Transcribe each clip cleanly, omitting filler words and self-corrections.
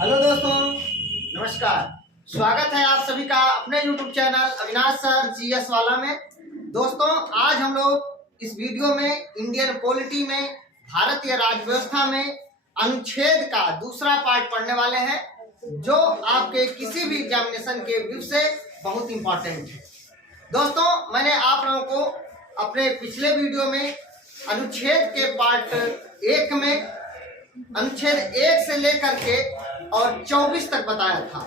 Hello दोस्तों, नमस्कार। स्वागत है आप सभी का अपने YouTube channel Avinash sir GS वाला में। दोस्तों, आज हम लोग इस वीडियो में इंडियन पॉलिटी में भारतीय राज्य व्यवस्था में अनुच्छेद का दूसरा पार्ट पढ़ने वाले हैं, जो आपके किसी भी एग्जामिनेशन के व्यू से बहुत इंपॉर्टेंट है। दोस्तों, मैंने आप लोगों को अपने पिछले वीडियो में अनुच्छेद के पार्ट 1 में अनुच्छेद 1 से लेकर के और 24 तक बताया था।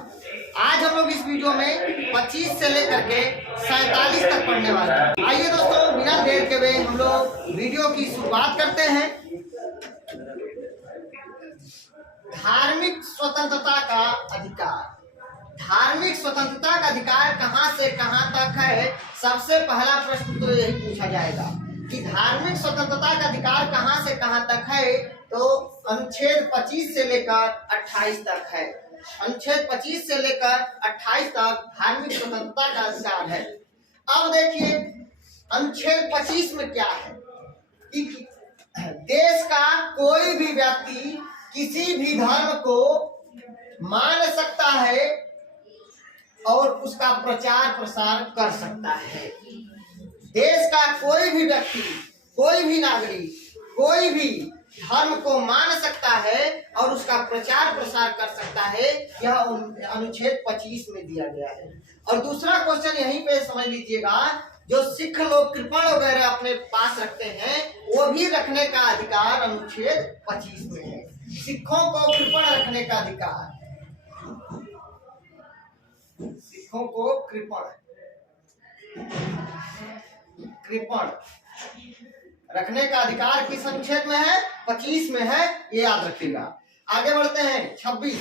आज हम लोग इस वीडियो में 25 से लेकर के 47 तक पढ़ने वाले हैं। आइए दोस्तों, बिना देर के हुए हम लोग वीडियो की शुरुआत करते हैं। धार्मिक स्वतंत्रता का अधिकार। धार्मिक स्वतंत्रता का अधिकार कहां से कहां तक है? सबसे पहला प्रश्न तो यही पूछा जाएगा कि धार्मिक स्वतंत्रता का अधिकार कहां से कहां तक है। तो अनुच्छेद 25 से लेकर 28 तक है। अनुच्छेद 25 से लेकर 28 तक धार्मिक स्वतंत्रता का अधिकार है। अब देखिए अनुच्छेद 25 में क्या है कि देश का कोई भी व्यक्ति किसी भी धर्म को मान सकता है और उसका प्रचार प्रसार कर सकता है। देश का कोई भी व्यक्ति, कोई भी नागरिक, कोई भी धर्म को मान सकता है और उसका प्रचार प्रसार कर सकता है। यह अनुच्छेद 25 में दिया गया है। और दूसरा क्वेश्चन यहीं पे समझ लीजिएगा, जो सिख लोग कृपण वगैरह अपने पास रखते हैं, वो भी रखने का अधिकार अनुच्छेद 25 में है। सिखों को कृपण रखने का अधिकार, सिखों को कृपण रखने का अधिकार किस अनुच्छेद में है? 25 में है, ये याद रखिएगा। आगे बढ़ते हैं 26।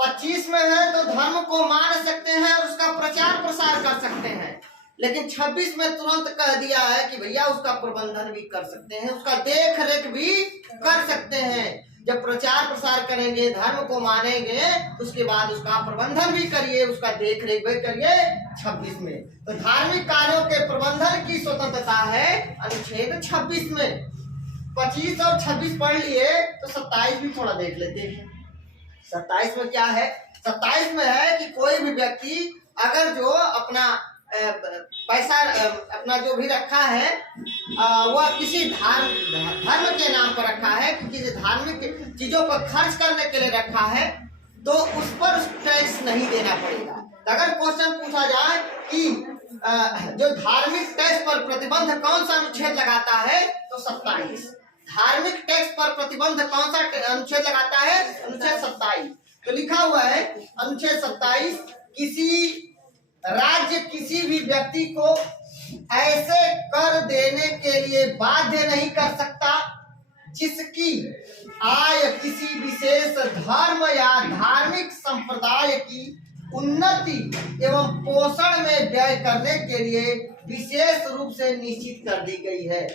25 में है तो धर्म को मान सकते हैं और उसका प्रचार प्रसार कर सकते हैं, लेकिन 26 में तुरंत कह दिया है कि भैया उसका प्रबंधन भी कर सकते हैं, उसका देख रेख भी कर सकते हैं। जब प्रचार प्रसार करेंगे, धर्म को मानेंगे, उसके बाद उसका प्रबंधन भी करिए, उसका देख रेख भी करिए। 26 में तो धार्मिक कार्यों के प्रबंधन की स्वतंत्रता है अनुच्छेद 26 में। 25 और 26 पढ़ लिए तो 27 भी थोड़ा देख लेते हैं। 27 में क्या है? 27 में है कि कोई भी व्यक्ति अगर जो अपना पैसा अपना जो भी रखा है वह किसी धर्म के नाम पर रखा है, किसी धार्मिक चीजों पर खर्च करने के लिए रखा है, तो उस पर टैक्स नहीं देना पड़ेगा। अगर क्वेश्चन पूछा जाए कि जो धार्मिक टैक्स पर प्रतिबंध कौन सा अनुच्छेद लगाता है, तो 27। धार्मिक टैक्स पर प्रतिबंध कौन सा अनुच्छेद लगाता है? अनुच्छेद 27। तो लिखा हुआ है अनुच्छेद 27, किसी राज्य किसी भी व्यक्ति को ऐसे कर देने के लिए बाध्य नहीं कर सकता जिसकी आय किसी विशेष धर्म या धार्मिक संप्रदाय की उन्नति एवं पोषण में व्यय करने के लिए विशेष रूप से निश्चित कर दी गई है।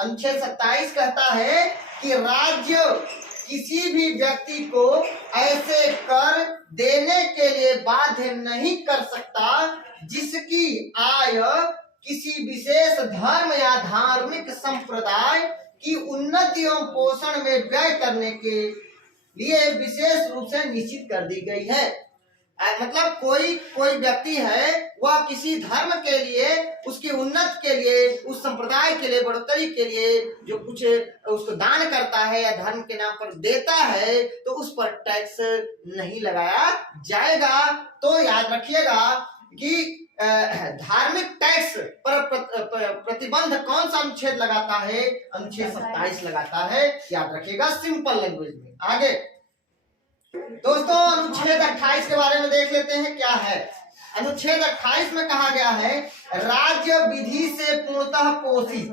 अनुच्छेद 27 कहता है कि राज्य किसी भी व्यक्ति को ऐसे कर देने के लिए बाध्य नहीं कर सकता जिसकी आय किसी विशेष धर्म या धार्मिक संप्रदाय की उन्नति एवं पोषण में व्यय करने के लिए विशेष रूप से निश्चित कर दी गई है। मतलब कोई व्यक्ति है, वह किसी धर्म के लिए, उसकी उन्नति के लिए, उस संप्रदाय के लिए, बढ़ोतरी के लिए जो कुछ उसको दान करता है या धर्म के नाम पर देता है, तो उस पर टैक्स नहीं लगाया जाएगा। तो याद रखिएगा कि धार्मिक टैक्स पर प्रतिबंध कौन सा अनुच्छेद लगाता है? अनुच्छेद 27 लगाता है। याद रखिएगा सिंपल लैंग्वेज में। आगे दोस्तों, अनुच्छेद 28 के बारे में देख लेते हैं क्या है। अनुच्छेद 28 में कहा गया है, राज्य विधि से पूर्णतः पोषित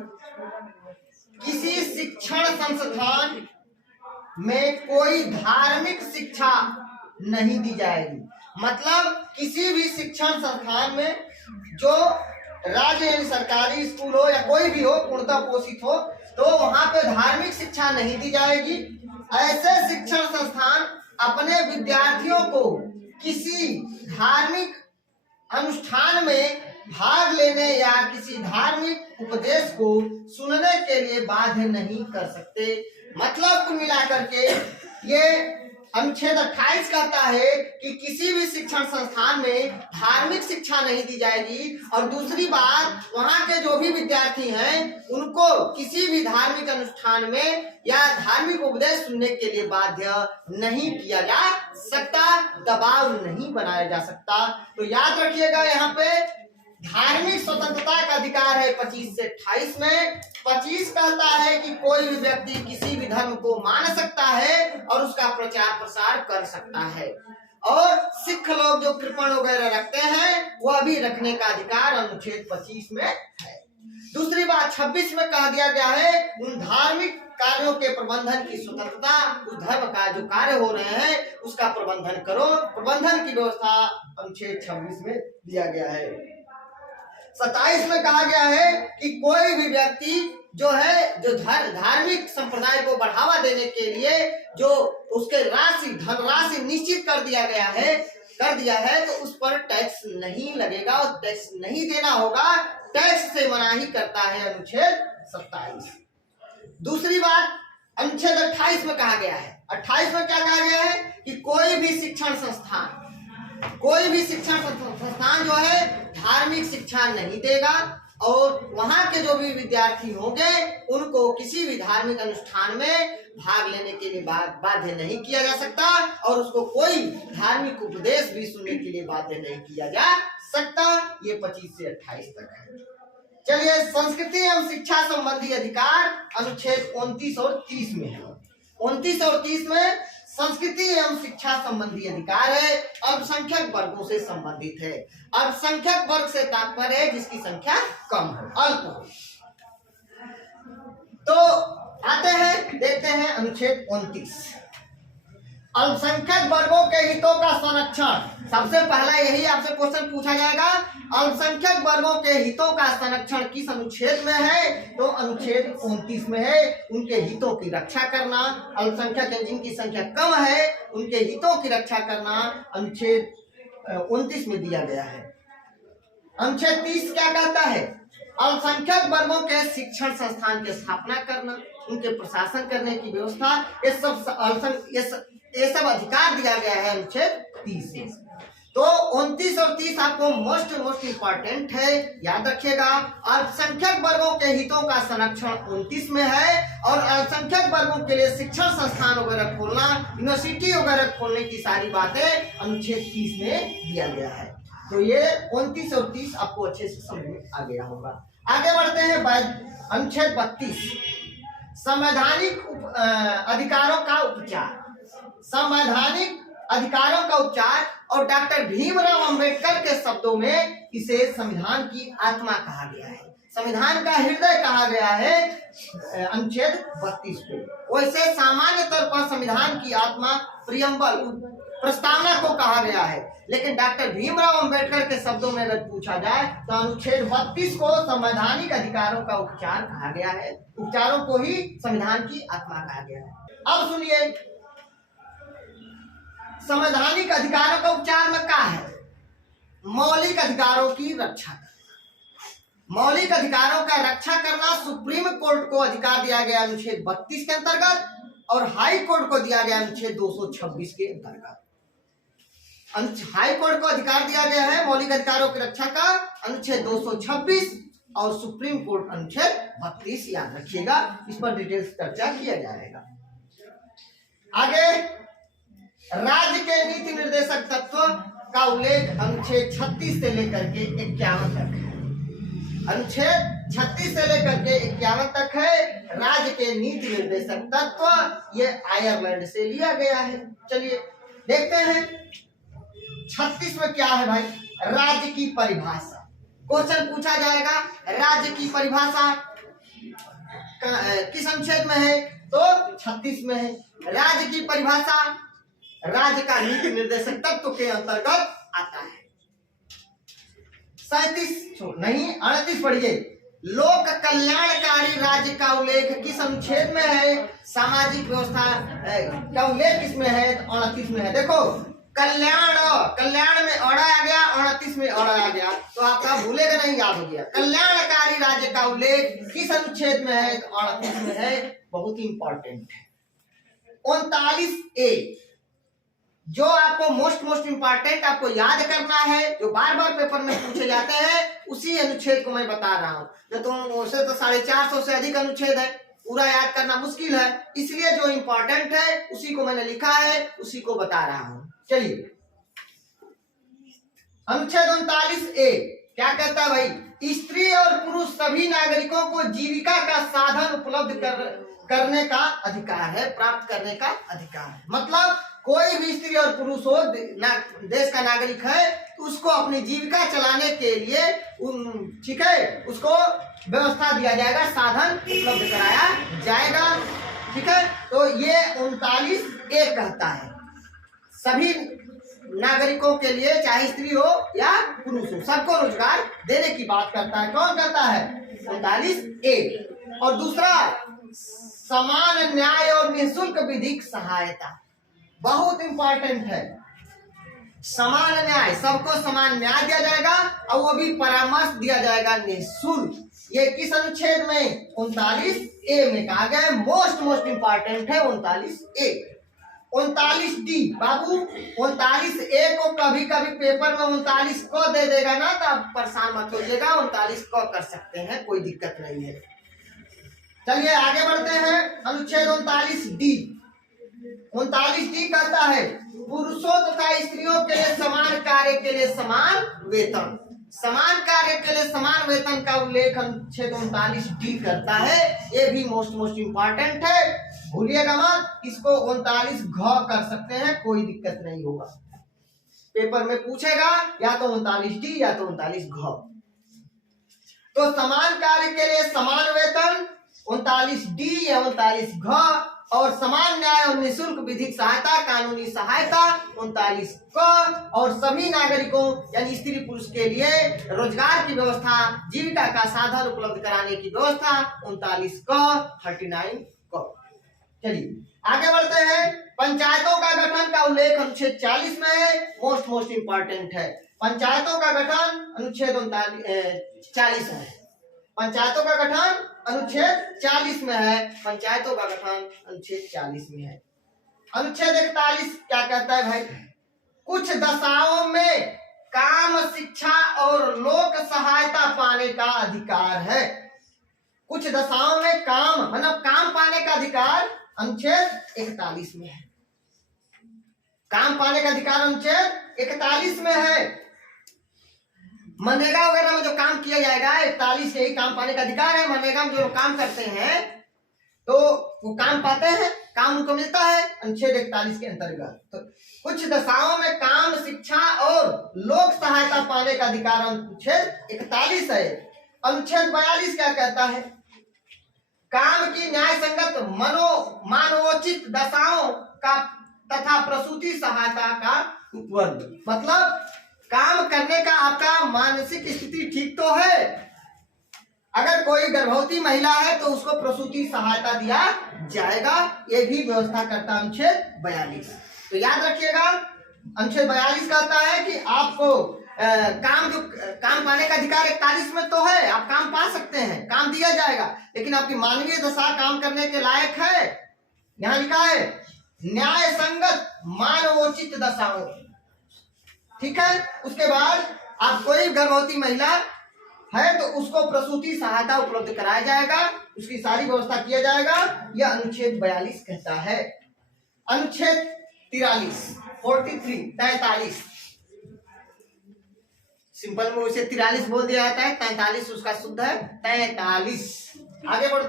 किसी शिक्षण संस्थान में कोई धार्मिक शिक्षा नहीं दी जाएगी। मतलब किसी भी शिक्षण संस्थान में जो राज्य यानी सरकारी स्कूल हो या कोई भी हो, पूर्णतः पोषित हो, तो वहां पे धार्मिक शिक्षा नहीं दी जाएगी। ऐसे शिक्षण संस्थान अपने विद्यार्थियों को किसी धार्मिक अनुष्ठान में भाग लेने या किसी धार्मिक उपदेश को सुनने के लिए बाध्य नहीं कर सकते। मतलब कुल मिलाकर के ये अनुच्छेद 28 कहता है कि किसी भी शिक्षण संस्थान में धार्मिक शिक्षा नहीं दी जाएगी, और दूसरी बात वहां के जो भी विद्यार्थी हैं उनको किसी भी धार्मिक अनुष्ठान में या धार्मिक उपदेश सुनने के लिए बाध्य नहीं किया जा सकता, दबाव नहीं बनाया जा सकता। तो याद रखिएगा, यहाँ पे धार्मिक स्वतंत्रता का अधिकार है 25 से 28 में। 25 कहता है कि कोई भी व्यक्ति किसी भी धर्म को मान सकता है और उसका प्रचार प्रसार कर सकता है, और सिख लोग जो कृपण वगैरह रखते हैं वह भी रखने का अधिकार अनुच्छेद 25 में है। दूसरी बात 26 में कह दिया गया है उन धार्मिक कार्यों के प्रबंधन की स्वतंत्रता, उस धर्म का जो कार्य हो रहे हैं उसका प्रबंधन करो, प्रबंधन की व्यवस्था अनुच्छेद 26 में दिया गया है। 27 में कहा गया है कि कोई भी व्यक्ति जो है जो धार्मिक संप्रदाय को बढ़ावा देने के लिए जो उसके धनराशि निश्चित कर दिया है तो उस पर टैक्स नहीं लगेगा और टैक्स नहीं देना होगा, टैक्स से मनाही करता है अनुच्छेद 27। दूसरी बात अनुच्छेद 28 में कहा गया है, 28 में क्या कहा गया है कि कोई भी शिक्षण संस्थान जो है धार्मिक शिक्षा नहीं देगा, और वहां के जो भी विद्यार्थी होंगे उनको किसी भी धार्मिक अनुष्ठान में भाग लेने के लिए बाध्य नहीं किया जा सकता, और उसको कोई धार्मिक उपदेश भी सुनने के लिए बाध्य नहीं किया जा सकता। ये 25 से 28 तक है। चलिए, संस्कृति एवं शिक्षा संबंधी अधिकार अनुच्छेद 29 और 30 में है। 29 और 30 में संस्कृति एवं शिक्षा संबंधी अधिकार है, अल्पसंख्यक वर्गों से संबंधित है। अल्पसंख्यक वर्ग से तात्पर्य है जिसकी संख्या कम हो, अल्प हो। तो आते हैं, देखते हैं अनुच्छेद 29, अल्पसंख्यक वर्गों के हितों का संरक्षण। सबसे पहला यही आपसे क्वेश्चन पूछा जाएगा, अल्पसंख्यक वर्गों के हितों का संरक्षण किस अनुच्छेद में है? तो अनुच्छेद 29 में है। उनके हितों की रक्षा करना, अल्पसंख्यक जिनकी संख्या कम है उनके हितों की रक्षा करना अनुच्छेद 29 में दिया गया है। अनुच्छेद 30 क्या कहता है? अल्पसंख्यक वर्गों के शिक्षण संस्थान की स्थापना करना, उनके प्रशासन करने की व्यवस्था, ये सब अधिकार दिया गया है अनुच्छेद 30 में। तो 29 और 30 आपको मोस्ट इंपॉर्टेंट है, याद रखिएगा। अल्पसंख्यक वर्गों के हितों का संरक्षण 29 में है, और अल्पसंख्यक वर्गों के लिए शिक्षण संस्थान वगैरह खोलना, यूनिवर्सिटी वगैरह खोलने की सारी बातें अनुच्छेद 30 में दिया गया है। तो ये 29 और 30 आपको अच्छे से समझ में आ गया होगा। आगे बढ़ते हैं अनुच्छेद 32, संवैधानिक अधिकारों का उपचार। संवैधानिक अधिकारों का उपचार, और डॉक्टर भीमराव अंबेडकर के शब्दों में इसे संविधान की आत्मा कहा गया है, संविधान का हृदय कहा गया है अनुच्छेद 32 को। वैसे सामान्य तौर पर संविधान की आत्मा प्रियम्बल प्रस्तावना को कहा गया है, लेकिन डॉक्टर भीमराव अंबेडकर के शब्दों में अगर पूछा जाए तो अनुच्छेद 32 को संवैधानिक अधिकारों का उपचार कहा गया है, उपचारों को ही संविधान की आत्मा कहा गया है। अब सुनिए, संवैधानिक अधिकारों का उपचार में क्या है? मौलिक अधिकारों की रक्षा करना। मौलिक अधिकारों का रक्षा करना सुप्रीम कोर्ट को अधिकार दिया गया अनुच्छेद 32 के अंतर्गत, और हाई कोर्ट को दिया गया अनुच्छेद 226 के अंतर्गत। हाई कोर्ट को अधिकार दिया गया है मौलिक अधिकारों की रक्षा का अनुच्छेद 226, और सुप्रीम कोर्ट अनुच्छेद 32। याद रखिएगा, इस पर डिटेल्स चर्चा किया जाएगा। आगे राज्य के नीति निर्देशक तत्व का उल्लेख अनुच्छेद 36 से लेकर के 51 तक है। अनुच्छेद 36 से लेकर के 51 तक है राज्य के नीति निर्देशक तत्व। ये आयरलैंड से लिया गया है। चलिए देखते हैं 36 में क्या है भाई? राज्य की परिभाषा। क्वेश्चन पूछा जाएगा, राज्य की परिभाषा किस अनुच्छेद में है? तो 36 में है। राज्य की परिभाषा राज्य का नीति निर्देशक तत्व के अंतर्गत आता है। 38 पढ़िए, लोक कल्याणकारी राज्य का उल्लेख किस अनुच्छेद में है? सामाजिक व्यवस्था का उल्लेख किसमें है? 38 में है। देखो, कल्याण में अड़ा आ गया, 38 में अड़ा आ गया, तो आपका भूलेगा नहीं, याद हो गया। कल्याणकारी राज्य का उल्लेख किस अनुच्छेद में है? 38 में है। बहुत ही इंपॉर्टेंट है। 39A जो आपको मोस्ट इंपॉर्टेंट आपको याद करना है, जो बार बार पेपर में पूछे जाते हैं, उसी अनुच्छेद को मैं बता रहा हूँ। जो तुम उसे तो 450 से अधिक अनुच्छेद है, पूरा याद करना मुश्किल है, इसलिए जो इंपॉर्टेंट है उसी को मैंने लिखा है, उसी को बता रहा हूँ। चलिए, अनुच्छेद 39A क्या कहता है भाई? स्त्री और पुरुष सभी नागरिकों को जीविका का साधन उपलब्ध करने का अधिकार है, प्राप्त करने का अधिकार है। मतलब कोई भी स्त्री और पुरुष हो, देश का नागरिक है, तो उसको अपनी जीविका चलाने के लिए ठीक है, उसको व्यवस्था दिया जाएगा, साधन उपलब्ध कराया जाएगा। ठीक है, तो ये 39A कहता है सभी नागरिकों के लिए, चाहे स्त्री हो या पुरुष हो, सबको रोजगार देने की बात करता है। कौन करता है? 39A। और दूसरा, समान न्याय और निःशुल्क विधिक सहायता, बहुत इंपॉर्टेंट है। समान न्याय, सबको समान न्याय दिया जाएगा और वो भी परामर्श दिया जाएगा निःशुल्क। ये किस अनुच्छेद में? 39A में कहा गया है। मोस्ट इंपॉर्टेंट है 39A। 39D बाबू, 39A को कभी कभी पेपर में 39 को दे देगा ना, तो आप परेशान मत होइएगा, 39 को कर सकते हैं, कोई दिक्कत नहीं है। चलिए आगे बढ़ते हैं। अनुच्छेद 39D। 39D कहता है पुरुषों तथा स्त्रियों के लिए समान कार्य के लिए समान वेतन। समान कार्य के लिए समान वेतन का उल्लेख अनुच्छेद 39D करता है। ये भी मोस्ट इंपॉर्टेंट है, भूलिएगा मत। इसको 39 घ कर सकते हैं, कोई दिक्कत नहीं होगा। पेपर में पूछेगा या तो 39D या तो 39 घ। तो समान कार्य के लिए समान वेतन 39D या 39 घ, और समान न्याय और निःशुल्क विधिक सहायता, कानूनी सहायता 39 क, और सभी नागरिकों यानी स्त्री पुरुष के लिए रोजगार की व्यवस्था, जीविका का साधन उपलब्ध कराने की व्यवस्था 39 क, 39 क। चलिए आगे बढ़ते हैं। पंचायतों का गठन का उल्लेख अनुच्छेद 40 में है, मोस्ट इंपॉर्टेंट है। पंचायतों का गठन अनुच्छेद 40 है। पंचायतों का गठन अनुच्छेद 40 में है। पंचायतों का गठन अनुच्छेद 40 में है। अनुच्छेद 41 क्या कहता है भाई? कुछ दशाओं में काम, शिक्षा और लोक सहायता पाने का अधिकार है। कुछ दशाओं में काम मतलब काम पाने का अधिकार अनुच्छेद 41 में है। काम पाने का अधिकार अनुच्छेद 41 में है। मनरेगा वगैरह में जो काम किया जाएगा 41 यही काम पाने का अधिकार है। मनरेगा में जो काम करते हैं तो वो काम पाते हैं, काम उनको मिलता है अनुच्छेद 41 के अंतर्गत। तो कुछ दशाओं में काम, शिक्षा और लोक सहायता पाने का अधिकार अनुच्छेद 41 है। अनुच्छेद 42 क्या कहता है? काम की न्याय संगत मानवोचित दशाओं का तथा प्रसूति सहायता का उपवर्ग। मतलब काम करने का आपका मानसिक स्थिति ठीक तो है। अगर कोई गर्भवती महिला है तो उसको प्रसूति सहायता दिया जाएगा। ये भी व्यवस्था करता अनुच्छेद 42। तो याद रखिएगा, अनुच्छेद 42 कहता है कि आपको काम पाने का अधिकार 41 में तो है, आप काम पा सकते हैं, काम दिया जाएगा, लेकिन आपकी मानवीय दशा काम करने के लायक है। यहाँ लिखा है न्याय संगत मानवोचित दशाओं। ठीक है, उसके बाद आप कोई गर्भवती महिला है तो उसको प्रसूति सहायता उपलब्ध कराया जाएगा, उसकी सारी व्यवस्था किया जाएगा। यह अनुच्छेद 42 कहता है। अनुच्छेद 43 सिंपल में उसे 43 बोल दिया जाता है, 43 उसका शुद्ध है 43। आगे बढ़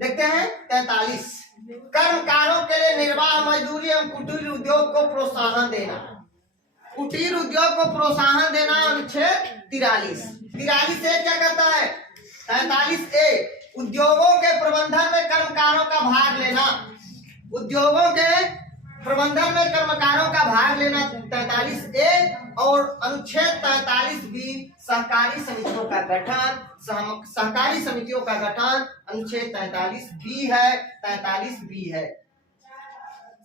देखते हैं 43। कर्मकारों के लिए निर्वाह मजदूरी एवं कुटीर उद्योग को प्रोत्साहन देना। कुटीर उद्योग को प्रोत्साहन देना अनुच्छेद 43। 43A क्या कहता है? 43A उद्योगों के प्रबंधन में कर्मकारों का भाग लेना। उद्योगों के प्रबंधन में कर्मकारों का भाग लेना 43A। और अनुच्छेद 43B सहकारी समितियों का गठन, सहकारी समितियों का गठन अनुच्छेद 43B है। 43B है।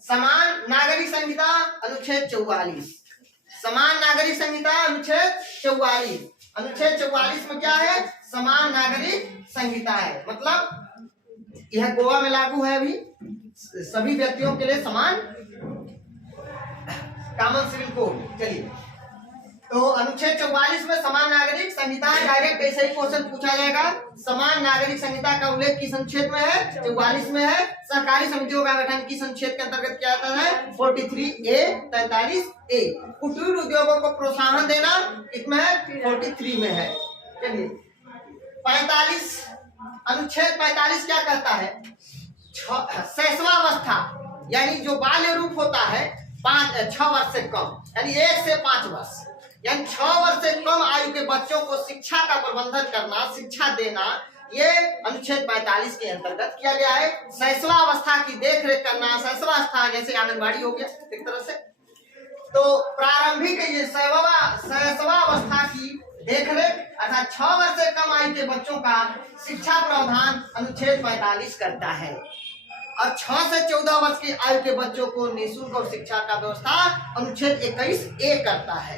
समान नागरिक संहिता अनुच्छेद 44। समान नागरिक संहिता अनुच्छेद 44। अनुच्छेद 44 में क्या है? समान नागरिक संहिता है। मतलब यह गोवा में लागू है अभी, सभी व्यक्तियों के लिए समान कॉमन सिविल कोड। चलिए, तो अनुच्छेद 44 में समान नागरिक संहिता, डायरेक्ट ऐसे ही क्वेश्चन पूछा जाएगा। समान नागरिक संहिता का उल्लेख किस अनुच्छेद में है? 44 में है। सहकारी समितियों का गठन किस अनुच्छेद के अंतर्गत किया जाता है? 43A, 43A। कुटीर उद्योगों को प्रोत्साहन देना किसमें है? 43 में है। चलिए, 45 अनुच्छेद 45 क्या कहता है? शैशवावस्था यानी जो बाल्य रूप होता है 6 वर्ष से कम, यानी 1 से 5 वर्ष, यानी 6 वर्ष से कम आयु के बच्चों को शिक्षा का प्रबंधन करना, शिक्षा देना, ये अनुच्छेद 45 के अंतर्गत किया गया है। शैशवावस्था की देखरेख करना, शैशवावस्था जैसे आंगनबाड़ी हो गया एक तरह से, तो प्रारंभिक ये शैशवावस्था की देखरेख अर्थात 6 वर्ष से कम आयु के बच्चों का शिक्षा प्रावधान अनुच्छेद 45 करता है। और 6 से 14 वर्ष की आयु के बच्चों को निःशुल्क और शिक्षा का व्यवस्था अनुच्छेद 21A करता है।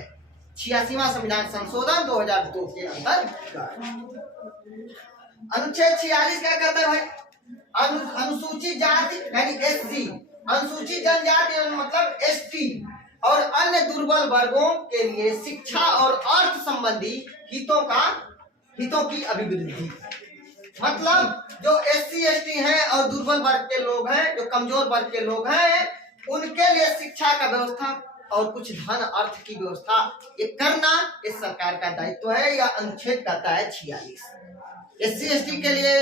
86वां संविधान संशोधन 2002 के अंतर्गत। अनुच्छेद 46 क्या कहता है भाई? अनुसूचित जाति यानी SC, अनुसूचित जनजाति मतलब ST और अन्य दुर्बल वर्गों के लिए शिक्षा और अर्थ संबंधी हितों की अभिवृद्धि। मतलब जो SC ST हैं और दुर्बल वर्ग के लोग हैं, जो कमजोर वर्ग के लोग हैं, उनके लिए शिक्षा का व्यवस्था और कुछ धन अर्थ की व्यवस्था ये करना इस सरकार का दायित्व है। यह अनुच्छेद कहता है 46। SC ST के लिए,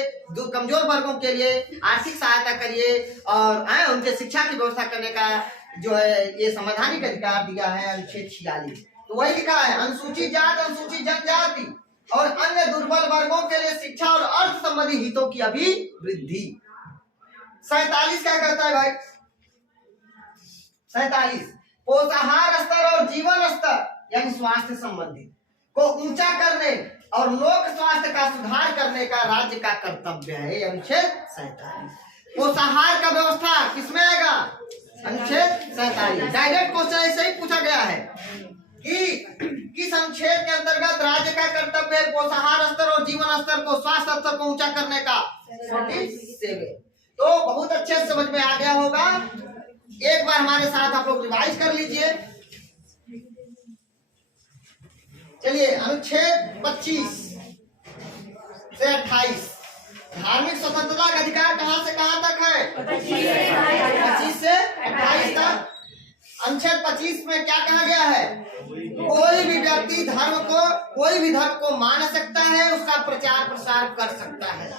कमजोर वर्गों के लिए आर्थिक सहायता करिए और उनके शिक्षा की व्यवस्था करने का जो है ये संवैधानिक अधिकार दिया है अनुच्छेद 46। तो वही लिखा है, अनुसूचित जाति, अनुसूचित जनजाति और अन्य दुर्बल वर्गों के लिए शिक्षा और अर्थ संबंधी हितों की अभिवृद्धि। 47 क्या करता है भाई? 47 पोषाहार स्तर और जीवन स्तर यानी स्वास्थ्य संबंधी को ऊंचा करने और लोक स्वास्थ्य का सुधार करने का राज्य का कर्तव्य है। अनुच्छेद 47। पोषाहार का व्यवस्था किसमें आएगा? अनुच्छेद 47। डायरेक्ट क्वेश्चन ऐसे ही पूछा गया है कि किस अनुच्छेद के अंतर्गत राज्य का कर्तव्य है पोषाहार स्तर और जीवन स्तर को, स्वास्थ्य स्तर को ऊंचा करने का? 47। तो बहुत अच्छे से समझ में आ गया होगा। एक बार हमारे साथ आप लोग रिवाइज कर लीजिए। चलिए, अनुच्छेद 25 से 28 धार्मिक स्वतंत्रता का अधिकार कहां से कहां तक है? 25 से 28 तक। अनुच्छेद 25 में क्या कहा गया है? कोई भी व्यक्ति कोई भी धर्म को मान सकता है, उसका प्रचार प्रसार कर सकता है।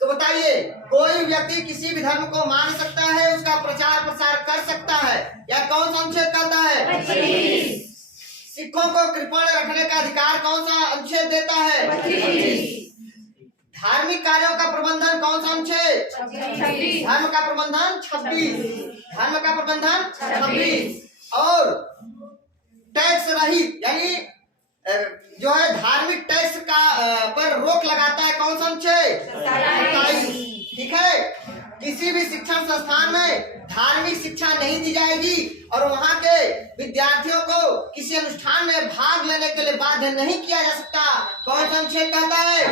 तो बताइए, कोई व्यक्ति किसी भी धर्म को मान सकता है, उसका प्रचार प्रसार कर सकता है, या कौन सा अनुच्छेद कहता है? 25। सिखों को कृपण रखने का अधिकार कौन सा अनुच्छेद देता है? 25। धार्मिक कार्यों का प्रबंधन कौन सा अनुच्छेद? 26। धर्म का प्रबंधन 26। धर्म का प्रबंधन 26। और टैक्स रहित यानी जो है धार्मिक टैक्स का पर रोक लगाता है कौन सा अनुच्छेद? 27। ठीक है। किसी भी शिक्षण संस्थान में धार्मिक शिक्षा नहीं दी जाएगी और वहाँ के विद्यार्थियों को किसी अनुष्ठान में भाग लेने के लिए बाध्य नहीं किया जा सकता। कौन सा अनुच्छेद कहता है?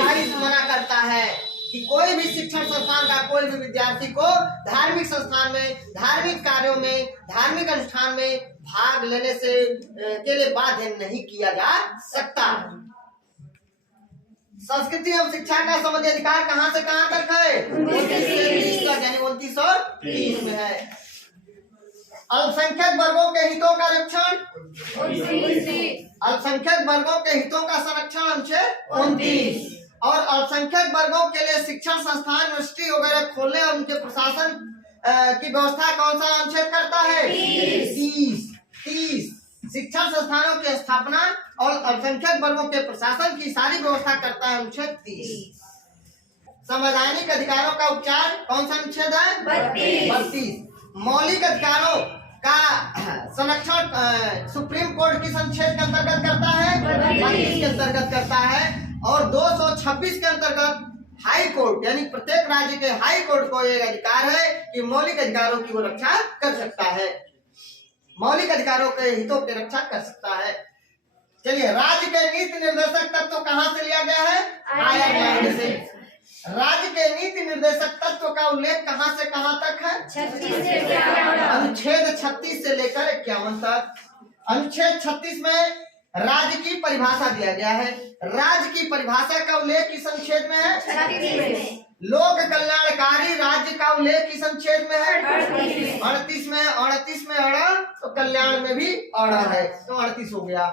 28 मना करता है कि कोई भी शिक्षण संस्थान का कोई भी विद्यार्थी को धार्मिक संस्थान में, धार्मिक कार्यों में, धार्मिक अनुष्ठान में भाग लेने से के लिए बाध्य नहीं किया जा सकता। संस्कृति एवं शिक्षा का संबंधी अधिकार कहां से कहां तक है? 29 से 30 तक, यानी 29 और 30 में है। अल्पसंख्यक वर्गों के हितों का रक्षण, अल्पसंख्यक वर्गों के हितों का संरक्षण अनुच्छेद 29। और अल्पसंख्यक वर्गों के लिए शिक्षण संस्थान, यूनिवर्सिटी वगैरह खोलने और उनके प्रशासन की व्यवस्था कौन सा अनुच्छेद करता है? 30। शिक्षण संस्थानों की स्थापना और अल्पसंख्यक वर्गों के प्रशासन की सारी व्यवस्था करता है अनुच्छेद 30। संवैधानिक अधिकारों का उपचार कौन सा अनुच्छेद है? 32। मौलिक अधिकारों का संरक्षण सुप्रीम कोर्ट किस अनुच्छेद के अंतर्गत करता है? 32 के अंतर्गत करता है। और 226 के अंतर्गत हाई कोर्ट यानी प्रत्येक राज्य के हाई कोर्ट को यह अधिकार है कि मौलिक अधिकारों की वो रक्षा कर सकता है, मौलिक अधिकारों के हितों की रक्षा कर सकता है। चलिए, राज्य के नीति निर्देशक तत्व कहां से लिया गया है? आयरलैंड से। राज्य के नीति निर्देशक तत्व का उल्लेख कहां से कहां तक है? 36 से 51। अनुच्छेद 36 से लेकर 51 तक। अनुच्छेद 36 में राज्य की परिभाषा दिया गया है। राज्य की परिभाषा का उल्लेख किस अनुच्छेद में है? 36 में। लोक कल्याणकारी राज्य का उल्लेख किस अनुच्छेद में है? 38 में। 38 में अड़ा तो कल्याण में भी अड़ा है, तो 38 हो गया।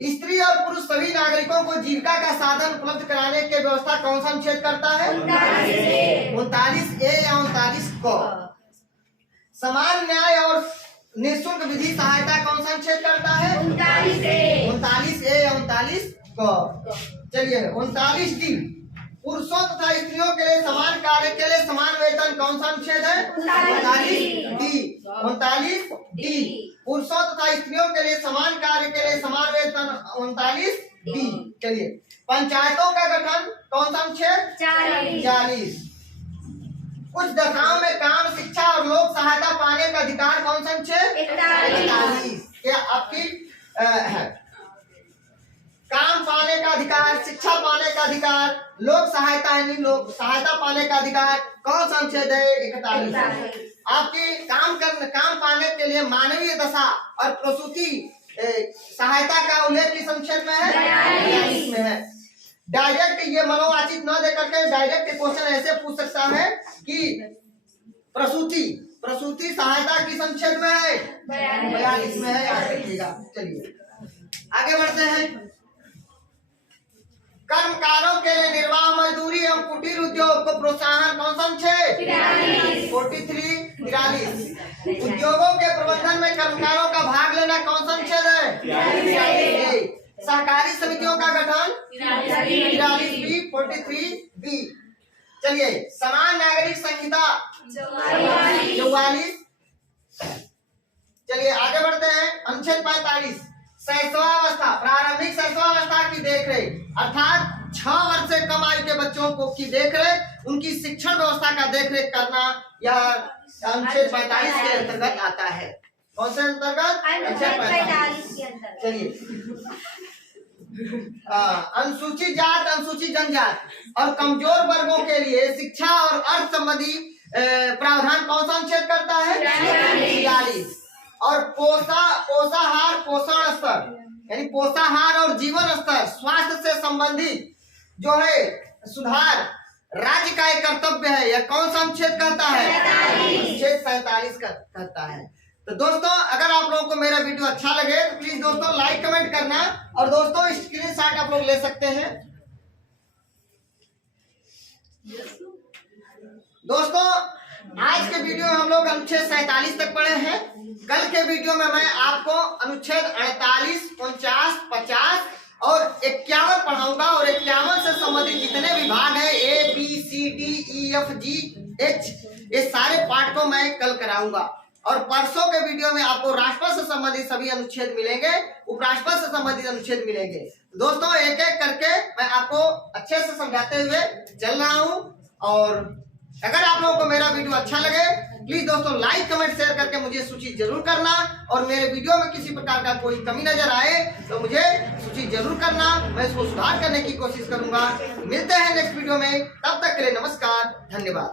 स्त्री और पुरुष सभी नागरिकों को जीविका का साधन उपलब्ध कराने की व्यवस्था कौन सा अनुच्छेद करता है? 39A या 39 क। समान न्याय और निःशुल्क विधि सहायता कौन सा अनुच्छेद करता है? 39A या 39 क। चलिए 39D, पुरुषों तथा स्त्रियों के लिए समान कार्य के लिए समान वेतन कौन सा अनुच्छेद है? 39D। 39D, पुरुषों तथा स्त्रियों के लिए समान कार्य के लिए समान वेतन 39D। चलिए पंचायतों का गठन कौन सा अनुच्छेद? 40। कुछ दशाओं में काम, शिक्षा और लोक सहायता पाने का अधिकार कौन सा अनुच्छेद? 41। क्या आपकी काम पाने का अधिकार, शिक्षा पाने का अधिकार, लोक सहायता यानी लोक सहायता पाने का अधिकार कौन सा अनुच्छेद है? 41। आपकी काम पाने के लिए मानवीय दशा और प्रसूति सहायता का उल्लेख किस अनुच्छेद में है? 42 में है। डायरेक्ट ये मनोवांछित न देकर के डायरेक्ट क्वेश्चन ऐसे पूछ सकता है कि प्रसूति सहायता किस अनुच्छेद में है? 42 में है, याद रखिएगा। चलिए आगे बढ़ते हैं। कर्मकारों के लिए निर्वाह मजदूरी एवं कुटीर उद्योग को प्रोत्साहन कौन सा अनुच्छेद? 43। उद्योगों के प्रबंधन में कर्मकारों का भाग लेना कौन सा अनुच्छेद है? सहकारी समितियों का गठन 43B 43B। चलिए समान नागरिक संहिता 44। चलिए आगे बढ़ते हैं। अनुच्छेद 45, शैशवावस्था, प्रारंभिक शैशवावस्था की देखरेख, अर्थात 6 वर्ष से कम आयु के बच्चों को की देखरेख, उनकी शिक्षण व्यवस्था का देखरेख करना, यह अनुच्छेद 45 के अंतर्गत आता है। कौन से अंतर्गत? अनुच्छेद 45 के अंतर्गत। चलिए अनुसूचित जात, अनुसूचित जनजाति और कमजोर वर्गों के लिए शिक्षा और अर्थ संबंधी प्रावधान कौन सा अनुच्छेद करता है? 46। और पोषाहार, पोषण स्तर यानी पोषाहार और जीवन स्तर, स्वास्थ्य से संबंधित जो है सुधार राज्य का एक कर्तव्य है। यह कौन सा अनुच्छेद कहता है? अनुच्छेद 47 कहता है। तो दोस्तों अगर आप लोगों को मेरा वीडियो अच्छा लगे तो प्लीज दोस्तों लाइक कमेंट करना, और दोस्तों स्क्रीनशॉट आप लोग ले सकते हैं। दोस्तों आज के वीडियो में हम लोग अनुच्छेद 47 तक पढ़े हैं। कल के वीडियो में मैं आपको अनुच्छेद 48, 49, 50 और 51 पढ़ाऊंगा, और 51 से संबंधित जितने विभाग हैं A, B, C, D, E, F, G, H, ये सारे पाठ को मैं कल कराऊंगा। और परसों के वीडियो में आपको राष्ट्रपति से संबंधित सभी अनुच्छेद मिलेंगे, उपराष्ट्रपति से संबंधित अनुच्छेद मिलेंगे। दोस्तों एक एक करके मैं आपको अच्छे से समझाते हुए चल रहा हूं। और अगर आप लोगों को मेरा वीडियो अच्छा लगे प्लीज दोस्तों लाइक कमेंट शेयर करके मुझे सूचित जरूर करना, और मेरे वीडियो में किसी प्रकार का कोई कमी नजर आए तो मुझे सूचित जरूर करना, मैं इसको सुधार करने की कोशिश करूंगा। मिलते हैं नेक्स्ट वीडियो में, तब तक के लिए नमस्कार, धन्यवाद।